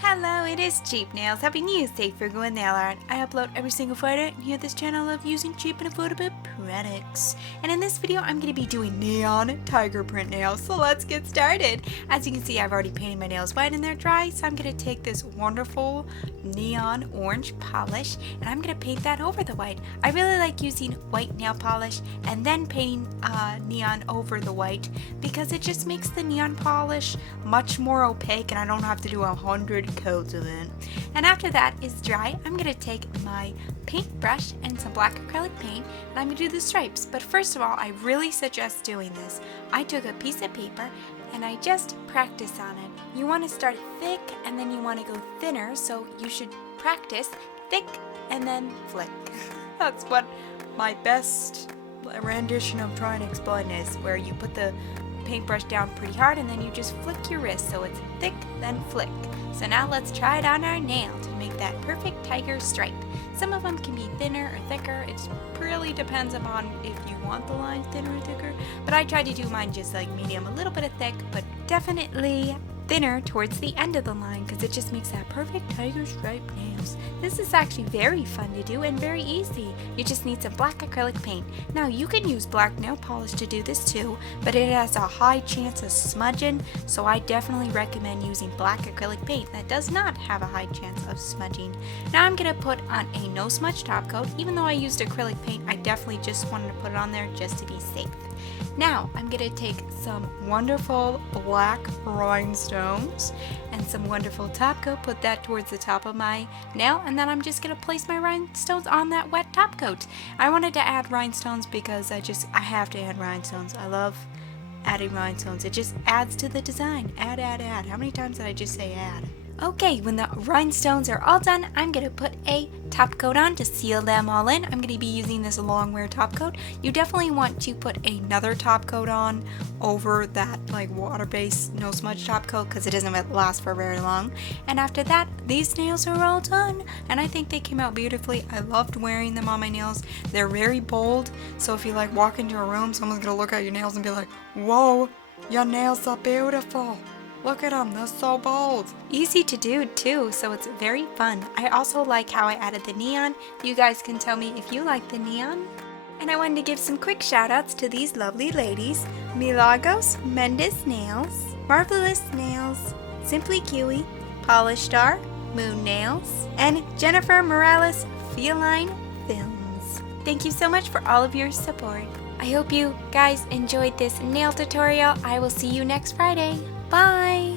Hello, it is Cheap Nails. Happy New Year's Day for going nail art. I upload every single Friday, and here at this channel I love using cheap and affordable products. And in this video I'm going to be doing neon tiger print nails, so let's get started. As you can see, I've already painted my nails white and they're dry, so I'm going to take this wonderful neon orange polish and I'm going to paint that over the white. I really like using white nail polish and then painting neon over the white because it just makes the neon polish much more opaque and I don't have to do 100 coats of it. And after that is dry, I'm going to take my paintbrush and some black acrylic paint and I'm going to do the stripes. But first of all, I really suggest doing this. I took a piece of paper and I just practice on it. You want to start thick and then you want to go thinner, so you should practice thick and then flick. That's what my best rendition of trying to explain is, where you put the paintbrush down pretty hard and then you just flick your wrist, so it's thick then flick. So now let's try it on our nail to make that perfect tiger stripe. Some of them can be thinner or thicker. It really depends upon if you want the lines thinner or thicker, but I try to do mine just like medium, a little bit of thick, but definitely thinner towards the end of the line because it just makes that perfect tiger stripe nails. This is actually very fun to do and very easy. You just need some black acrylic paint. Now you can use black nail polish to do this too, but it has a high chance of smudging, so I definitely recommend using black acrylic paint that does not have a high chance of smudging. Now I'm going to put on a no smudge top coat. Even though I used acrylic paint, I definitely just wanted to put it on there just to be safe. Now I'm going to take some wonderful black rhinestones and some wonderful top coat, put that towards the top of my nail, and then I'm just going to place my rhinestones on that wet top coat. I wanted to add rhinestones because I have to add rhinestones. I love adding rhinestones. It just adds to the design. Add. How many times did I just say add? Okay, when the rhinestones are all done, I'm going to put a top coat on to seal them all in. I'm going to be using this long wear top coat. You definitely want to put another top coat on over that like water-based no smudge top coat because it doesn't last for very long. And after that, these nails are all done and I think they came out beautifully. I loved wearing them on my nails. They're very bold, so if you like walk into a room, someone's going to look at your nails and be like, whoa, your nails are beautiful. Look at them, they're so bold. Easy to do too, so it's very fun. I also like how I added the neon. You guys can tell me if you like the neon. And I wanted to give some quick shout outs to these lovely ladies: Milagros Mendez Nails, Marvelous Nails, Simply Kiwi, Polish Star, Moon Nails, and Jennifer Morales Feline Films. Thank you so much for all of your support. I hope you guys enjoyed this nail tutorial. I will see you next Friday. Bye!